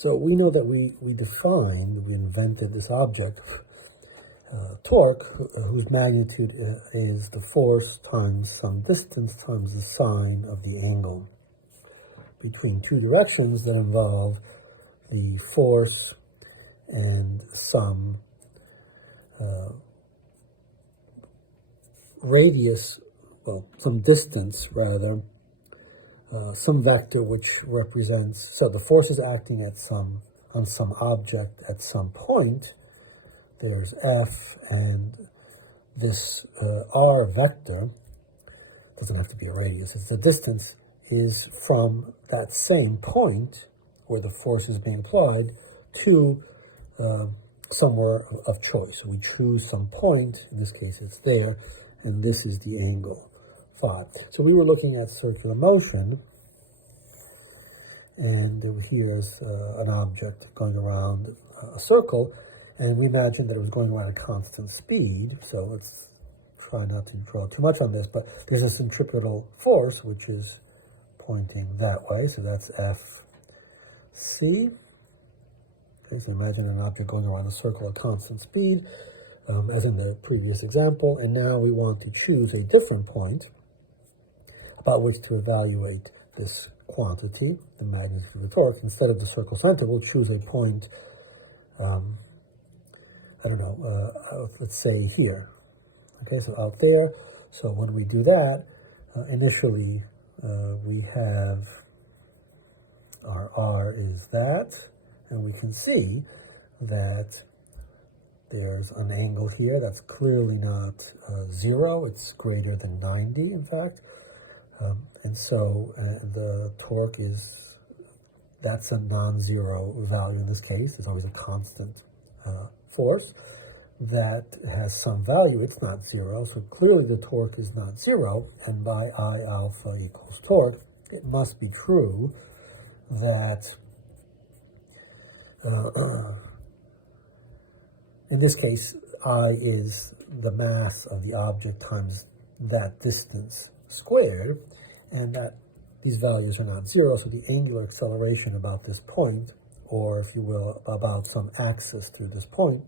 So we know that we invented this object, torque, whose magnitude is the force times some distance times the sine of the angle between two directions that involve the force and some radius, well, some distance rather, some vector which represents, so the force is acting on some object at some point. There's F, and this R vector, doesn't have to be a radius, it's the distance, is from that same point where the force is being applied to somewhere of choice. So we choose some point, in this case it's there, and this is the angle, phi. So we were looking at circular motion, and here's an object going around a circle, and we imagined that it was going around at constant speed. So let's try not to draw too much on this, but there's a centripetal force which is pointing that way, so that's Fc. Okay, so imagine an object going around a circle at constant speed, as in the previous example, and now we want to choose a different point about which to evaluate this quantity, the magnitude of the torque. Instead of the circle center, we'll choose a point, I don't know, let's say here. Okay, so out there. So when we do that, initially we have our R is that, and we can see that there's an angle here that's clearly not 0. It's greater than 90, in fact. And so the torque is, that's a non-zero value in this case. There's always a constant force that has some value. It's not 0. So clearly the torque is not 0. And by I alpha equals torque, it must be true that in this case, I is the mass of the object times that distance squared, and that these values are not 0, so the angular acceleration about this point, or if you will, about some axis through this point,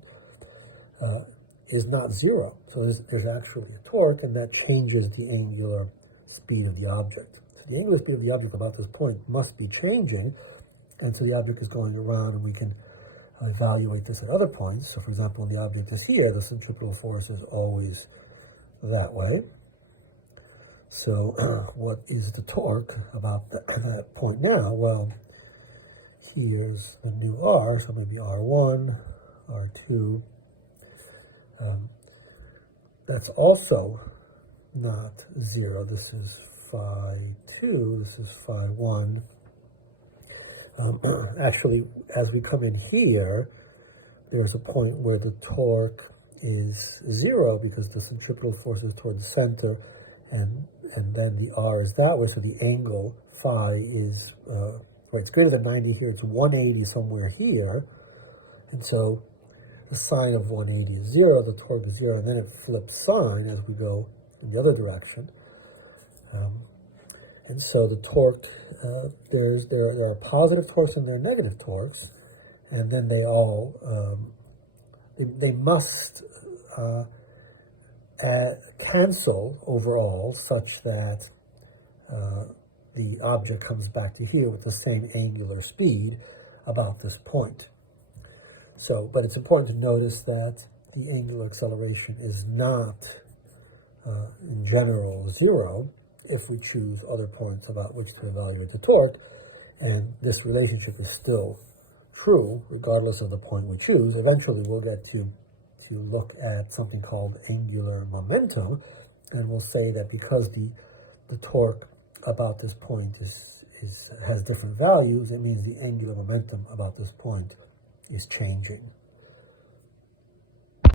is not 0. So there's actually a torque, and that changes the angular speed of the object. So the angular speed of the object about this point must be changing, and so the object is going around, and we can evaluate this at other points. So for example, when the object is here, the centripetal force is always that way. So what is the torque about that point now? Well, here's the new R, so maybe R1, R2. That's also not 0. This is phi 2, this is phi 1. Actually, as we come in here, there's a point where the torque is 0 because the centripetal force is toward the center, and then the R is that way, so the angle phi is, right, it's greater than 90 here, it's 180 somewhere here, and so the sine of 180 is 0, the torque is 0, and then it flips sine as we go in the other direction. And so the torque, there are positive torques and there are negative torques, and then they all, they must cancel overall such that the object comes back to here with the same angular speed about this point. So, but it's important to notice that the angular acceleration is not, in general, 0 if we choose other points about which to evaluate the torque, and this relationship is still true regardless of the point we choose. Eventually we'll get to look at something called angular momentum, and we'll say that because the torque about this point has different values, it means the angular momentum about this point is changing.